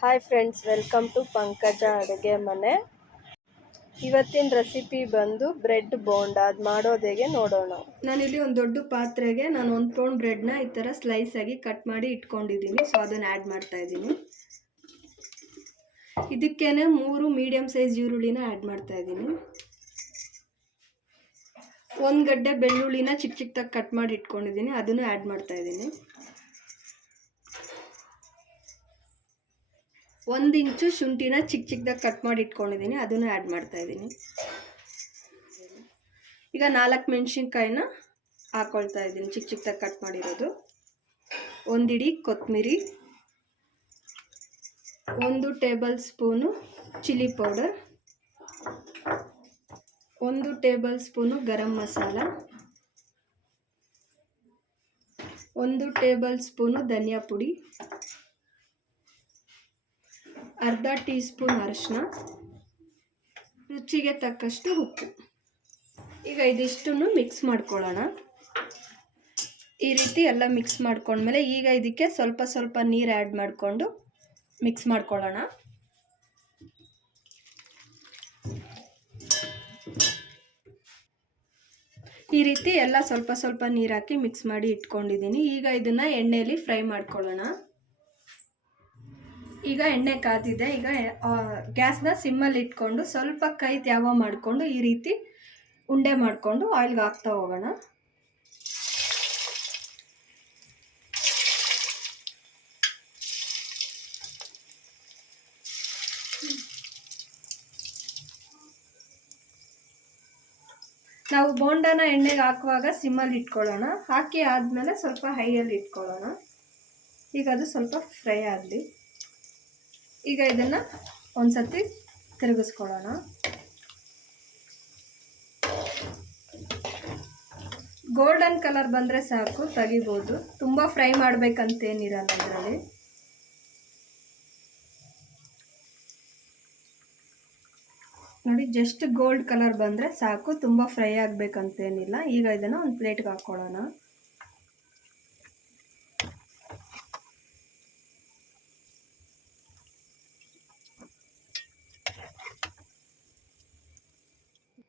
Hi friends, welcome to ಪಂಕಜ ಅಡುಗೆ ಮನೆ. ಇವತ್ತಿನ ರೆಸಿಪಿ ಬಂದು ಬ್ರೆಡ್ ಬೋಂಡ. ಅದು ಮಾಡೋದು ಹೇಗೆ ನೋಡೋಣ. ನಾನಿಲ್ಲಿ ಒಂದು ದೊಡ್ಡ ಪಾತ್ರೆಗೆ ನಾನು 1 ಪೌಂಡ್ ಬ್ರೆಡ್ನ ಈ ಥರ ಸ್ಲೈಸ್ ಆಗಿ ಕಟ್ ಮಾಡಿ ಇಟ್ಕೊಂಡಿದ್ದೀನಿ. ಸೊ ಅದನ್ನು ಆ್ಯಡ್ ಮಾಡ್ತಾ ಇದ್ದೀನಿ. ಇದಕ್ಕೇನೆ 3 ಮೀಡಿಯಮ್ ಸೈಜ್ ಈರುಳ್ಳಿನ ಆ್ಯಡ್ ಮಾಡ್ತಾ ಇದ್ದೀನಿ. 1 ಗಡ್ಡೆ ಬೆಳ್ಳುಳ್ಳಿನ ಚಿಕ್ಕ ಚಿಕ್ಕದಾಗಿ ಕಟ್ ಮಾಡಿ ಇಟ್ಕೊಂಡಿದ್ದೀನಿ, ಅದನ್ನು ಆ್ಯಡ್ ಮಾಡ್ತಾ ಇದ್ದೀನಿ. 1 ಇಂಚು ಶುಂಠಿನ ಚಿಕ್ಕ ಚಿಕ್ಕದಾಗಿ ಕಟ್ ಮಾಡಿ ಇಟ್ಕೊಂಡಿದ್ದೀನಿ, ಅದನ್ನು ಆ್ಯಡ್ ಮಾಡ್ತಾ ಇದ್ದೀನಿ. ಈಗ 4 ಮೆಣಸಿನ್ಕಾಯಿನ ಹಾಕೊಳ್ತಾ ಇದ್ದೀನಿ, ಚಿಕ್ಕ ಚಿಕ್ಕದಾಗಿ ಕಟ್ ಮಾಡಿರೋದು. 1 ಹಿಡಿ ಕೊತ್ತಂಬರಿ, 1 tablespoon chilli powder, 1 tablespoon garam masala, 1 tablespoon ಧನಿಯಾ ಪುಡಿ, ಅರ್ಧ ಟೀ ಸ್ಪೂನ್ ಅರಿಶಿನ, ರುಚಿಗೆ ತಕ್ಕಷ್ಟು ಉಪ್ಪು. ಈಗ ಇದಿಷ್ಟನ್ನು ಮಿಕ್ಸ್ ಮಾಡ್ಕೊಳ್ಳೋಣ. ಈ ರೀತಿ ಎಲ್ಲ ಮಿಕ್ಸ್ ಮಾಡ್ಕೊಂಡ್ಮೇಲೆ ಈಗ ಇದಕ್ಕೆ ಸ್ವಲ್ಪ ಸ್ವಲ್ಪ ನೀರು ಆ್ಯಡ್ ಮಾಡಿಕೊಂಡು ಮಿಕ್ಸ್ ಮಾಡ್ಕೊಳ್ಳೋಣ. ಈ ರೀತಿ ಎಲ್ಲ ಸ್ವಲ್ಪ ಸ್ವಲ್ಪ ನೀರು ಹಾಕಿ ಮಿಕ್ಸ್ ಮಾಡಿ ಇಟ್ಕೊಂಡಿದ್ದೀನಿ. ಈಗ ಇದನ್ನು ಎಣ್ಣೆಯಲ್ಲಿ ಫ್ರೈ ಮಾಡ್ಕೊಳ್ಳೋಣ. ಈಗ ಎಣ್ಣೆ ಕಾದಿದೆ. ಈಗ ಗ್ಯಾಸ್ನ ಸಿಮ್ಮಲ್ಲಿ ಇಟ್ಕೊಂಡು ಸ್ವಲ್ಪ ಕೈ ತ್ಯಾವ ಮಾಡಿಕೊಂಡು ಈ ರೀತಿ ಉಂಡೆ ಮಾಡಿಕೊಂಡು ಆಯಿಲ್ಗೆ ಹಾಕ್ತಾ ಹೋಗೋಣ. ನಾವು ಬೋಂಡನ ಎಣ್ಣೆಗೆ ಹಾಕುವಾಗ ಸಿಮ್ಮಲ್ಲಿ ಇಟ್ಕೊಳ್ಳೋಣ. ಹಾಕಿ ಆದಮೇಲೆ ಸ್ವಲ್ಪ ಹೈಯಲ್ಲಿ ಇಟ್ಕೊಳ್ಳೋಣ. ಈಗ ಅದು ಸ್ವಲ್ಪ ಫ್ರೈ ಆಗಲಿ. ಈಗ ಇದನ್ನು ಒಂದ್ಸತಿ ತಿರುಗಿಸ್ಕೊಳ್ಳೋಣ. ಗೋಲ್ಡನ್ ಕಲರ್ ಬಂದರೆ ಸಾಕು, ತೆಗಿಬೋದು. ತುಂಬ ಫ್ರೈ ಮಾಡಬೇಕಂತೇನಿರಲ್ಲ ಇದರಲ್ಲಿ. ನೋಡಿ, ಜಸ್ಟ್ ಗೋಲ್ಡ್ ಕಲರ್ ಬಂದರೆ ಸಾಕು, ತುಂಬ ಫ್ರೈ ಆಗಬೇಕಂತೇನಿಲ್ಲ. ಈಗ ಇದನ್ನು ಒಂದು ಪ್ಲೇಟ್ಗೆ ಹಾಕ್ಕೊಳ್ಳೋಣ.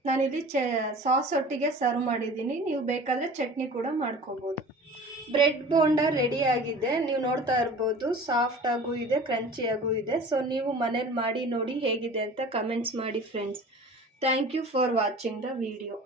ನಾನಿಲ್ಲಿ ಸಾಸ್ ಒಟ್ಟಿಗೆ ಸರ್ವ್ ಮಾಡಿದ್ದೀನಿ. ನೀವು ಬೇಕಾದರೆ ಚಟ್ನಿ ಕೂಡ ಮಾಡ್ಕೋಬೋದು. ಬ್ರೆಡ್ ಬೋಂಡ ರೆಡಿ ಆಗಿದೆ. ನೀವು ನೋಡ್ತಾ ಇರ್ಬೋದು, ಸಾಫ್ಟ್ ಆಗೂ ಇದೆ, ಕ್ರಂಚಿಯಾಗೂ ಇದೆ. ಸೊ ನೀವು ಮನೇಲಿ ಮಾಡಿ ನೋಡಿ ಹೇಗಿದೆ ಅಂತ ಕಮೆಂಟ್ಸ್ ಮಾಡಿ friends. Thank you for watching the video.